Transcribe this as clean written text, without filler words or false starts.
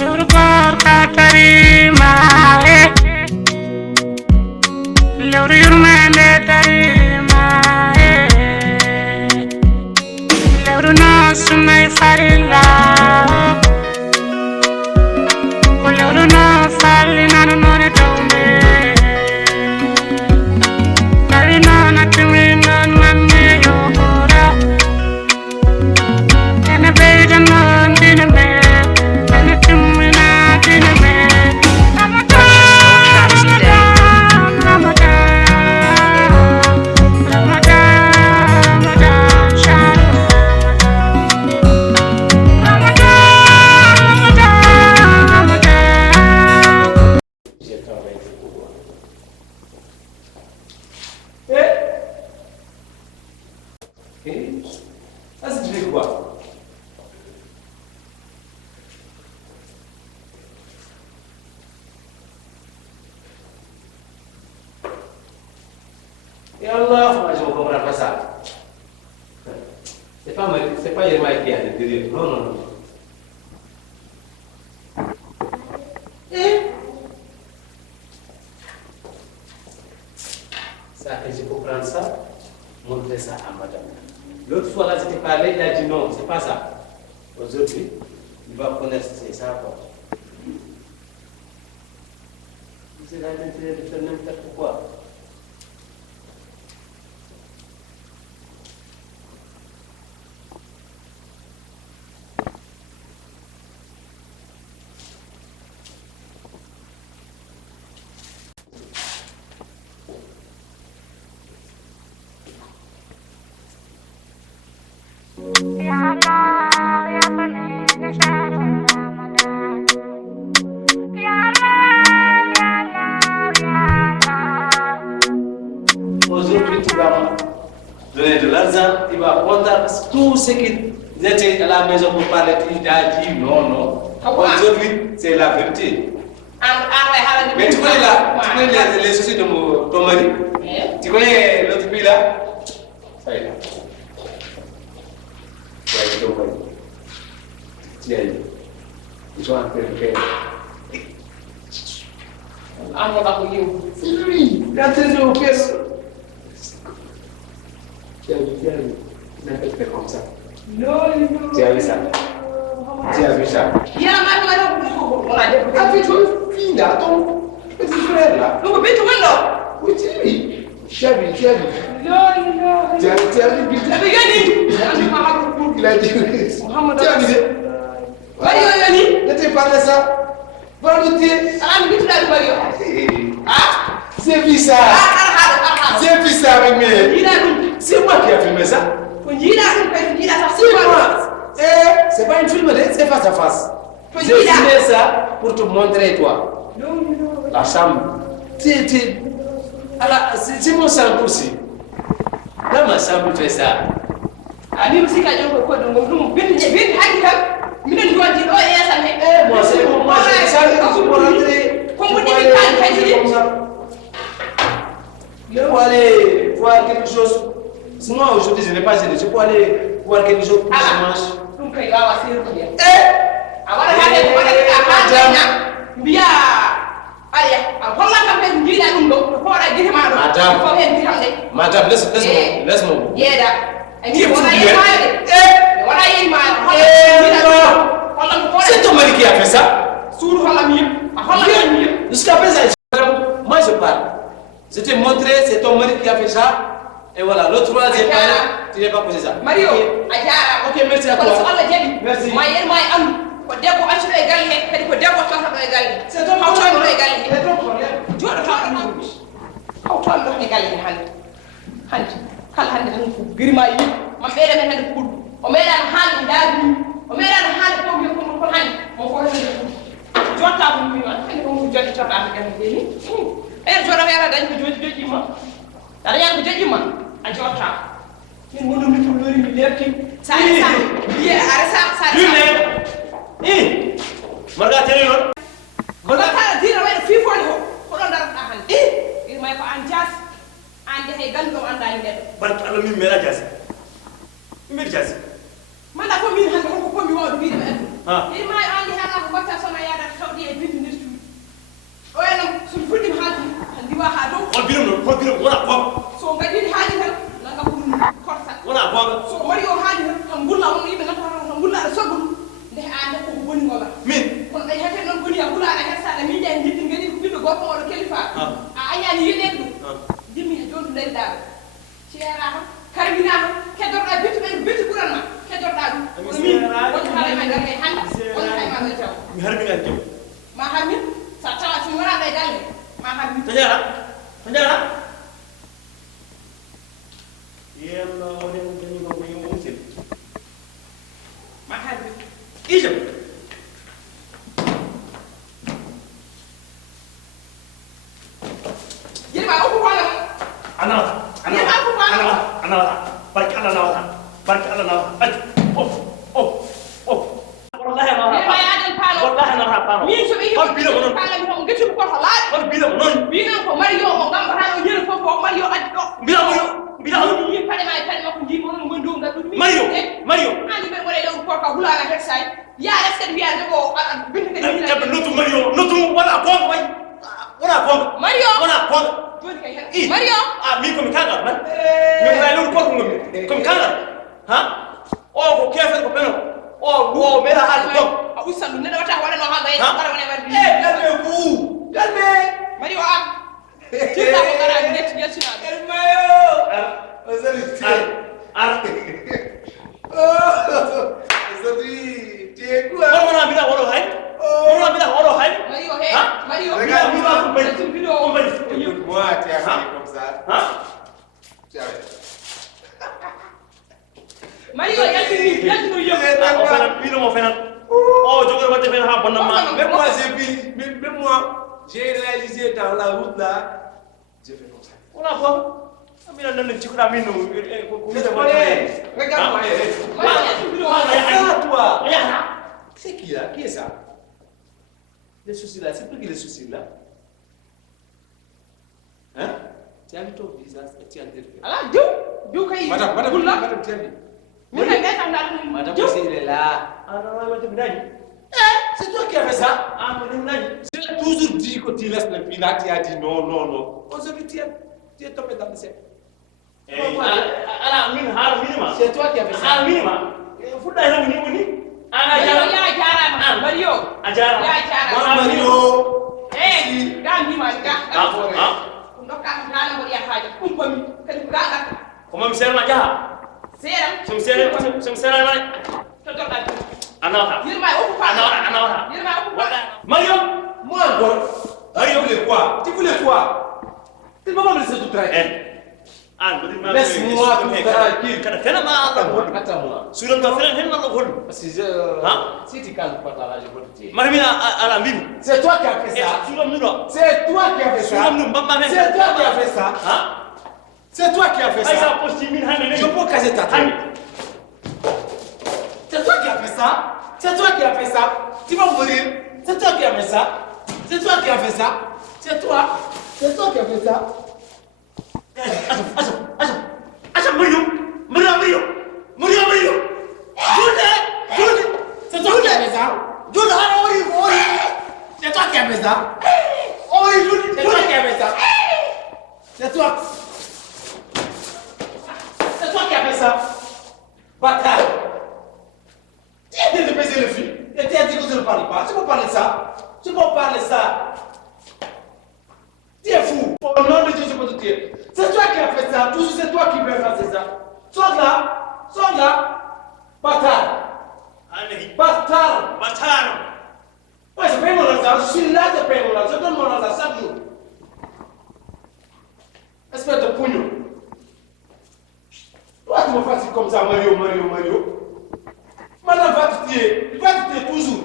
Lurgor katarima lur yurmande tarima lur nasmay farilla lur na farina non tawme farina nakmina nanne yora ene beydana diname Ya Allah, je ne comprends pas ça. C'est pas Yerma qui a dit non, non, non. Ça, je comprends ça, montrer ça à madame. L'autre fois, là, j'étais parlé, il a dit non, c'est pas ça. Aujourd'hui, il va connaître, c'est ça, quoi. Vous êtes à l'intérieur de faire n'importe quoi. Aujourd'hui, tu vas donner de l'argent, tu vas compter tout ce qui était à la maison pour parler, tu as dit non, non. Aujourd'hui, c'est la vérité. Mais tu connais les soucis de ton mari? Tu connais l'autre pays là? Ça y est. Tiens, ils sont en train de faire. C'est lui. Il a tenu au pied. Tu as vu, il a fait comme ça. Tu as vu ça? Tu as vu ça? Ah, tu es fille là, ton petit frère là. Oui, c'est lui. Tu as vu. Tu as vu, il a dit. Tu as vu? Je t'ai parlé ça. C'est vu ça. J'ai vu ça avec mes. C'est moi qui ai filmé ça. C'est moi. C'est pas un film, c'est face à face. J'ai filmé ça pour te montrer toi. La chambre. C'est mon chambre aussi. Dans ma chambre, tu fais ça. Moi, c'est bon, moi, j'ai ça pour rentrer. Je peux aller voir quelque chose. Sinon, aujourd'hui, je n'ai pas gêné. Je peux aller voir quelque chose pour que je mange. Madame, laisse-moi. C'est ton mari qui a fait ça? Jusqu'à présent, moi je parle. Je t'ai montré, c'est ton mari qui a fait ça. Et voilà, le troisième année, tu n'es pas posé ça. Mario, ok, merci à toi. Merci. C'est ton Mana ko min hande ko pombi wawde wiide en. Irma andi hala ko batta sona yaade e binti ndir cuuɗi o enen somi fuɗɗima haalde tan ndiwa ha dow hol birum wona gonga so gaɗiɗi haali tan nanga ko ɗum korta wona gonga so mari o haali tan gulla wonno yimɓe nantata tan gulla aɗa sogga ɗum nde an nde koko boni ngola min kono ɗay hete noon boni a hulaɗa hersaɗa min ƴen jiɗɗi gaɗi ko ɓiɗɗo gorko oɗo kelifa a añani yiɗede ɗum dimmi he jontu dari daaɗo ceera tan karmina tan keddotoɗa bitti ɓen bitti ɓuranma keddotoɗa ɗum kono min wonto haala ma darde hannde wonto hay ma dar taw mi harminani jom ma harmin sa tawa somi wonaɗo e galle ma harmin to jara yemno onen dañi ko yimo mutel ma harmin ijam yirma o ko wala anawata barke Allah nawata wallahi nawata pano min so ɓe hol biɗo ko noon paalami ko gettuɓe koto laaɓi hol biɗo ko noon mbiɗon ko mari yo mo gambataɗo jeeri fof o mari yo addi ɗo mbiɗa yi paɗe ma e paɗe makko jiimi onon gondi dow ngal ɗum Mario ani ɓe waɗe ɗo porka hulana het say ya resket wiya jogo binta kadi jaɓɓe nottu wona gonga way wona gonga Mario wona gonga joni kay hen Mario min komi kangal man min wona lewru porko ngomi komi kangal ha o ko kefen ko ɓeno o meeɗa haalde gonga a ussan ɗum neɗɗo watta waɗano ha gaye waɗa wone wardi Calme vous. Calme. Mario am tirta ko gara netti yaltinaɗo Aujourd'hui, tu es quoi? wona mbiɗa oɗo hay Mario he Mario Regarde, mbiɗa ko mbaɗi netti vidéo ko mbaɗi Écoute-moi, tu es habillé comme ça. Tu as- Mario yaltino o fenat ɓiɗomo fenat o jogori wadde fen ha bonnam ma Même moi, j'ai vu, même moi, j'ai réalisé dans la route là, j'ai fait comme ça. wona gonga mbiɗa nande cikkuɗa min no Je te connais. Regarde-moi. Mario yaltino vidéo Regarde toi. yahata C'est qui là? Qui est ça? Les soucis là, c'est pour qui les soucis là? Hein? Tu as vu ton visage et tu as interféré. ala diw kay Madame, gulla madame, tu as vu? min kay ɓeytanɗa ɗum Madame diw aussi, il est là. C'est toi qui as fait ça. J'ai toujours dit que tu laisses le final, tu as dit non, non, non. Aujourd'hui, tu es tombé dans le ciel. ala min haala minima C'est toi qui as fait ça. haala minima fuɗɗa hen woni woni an Mario ya jarama Mario a jarama ya jarama Moi, Mario. eh ga mbimani ga ɗum dokkama tana mboɗo yiya haaji ɗum komi kadi ko ga gatta komami seerma jaaha seeɗam somi seeranimane tottoɗa ɗum a nawata yirma e oppu a nawata yirma e oppu Mario Moi encore. Mario voulait quoi? Tu voulais quoi? Tu ne peux pas me laisser tout tranquille. an mbaɗinma Laisse-moi tout tranquille. kada fenama allah ko holɗum Attends-moi. suuɗam ɗo fenen hen allah ko holɗum Parce que si tu calmes pas là, je vais te tuer. mata min ala mbimi C'est toi qui as fait ça. suuɗam ɗum ɗo C'est toi qui as fait ça. suuɗam ɗum mbamma hen C'est toi qui as fait ça. C'est toi qui as fait hay sa ça. posti min hande Je peux casser ta tête. C'est toi qui as fait ça. C'est toi qui as fait ça. Tu vas mourir. C'est toi qui as fait ça. C'est toi qui as fait ça. C'est toi. C'est toi qui as fait ça. Acha Mario C'est toi qui as fait ça. C'est toi qui as fait ça. C'est toi qui as fait ça. C'est toi. C'est toi qui as fait ça. Bâtard. Tu viens de baiser le fil. Et tu as dit que je ne parle pas. Tu peux parler de ça. Tu peux parler de ça. Tu es fou. Au nom de Dieu, je peux te tuer. C'est toi qui as fait ça. Toujours c'est toi qui veux faire ça. Saute là. Saute là. Bâtard. Bâtard. Ouais, je paye mon argent. Je suis là, je paye mon argent. Je donne mon argent chaque jour. Espèce de pognon. Toi, tu me fatigues comme ça, Mario. Madame va te tuer. Il va te tuer toujours.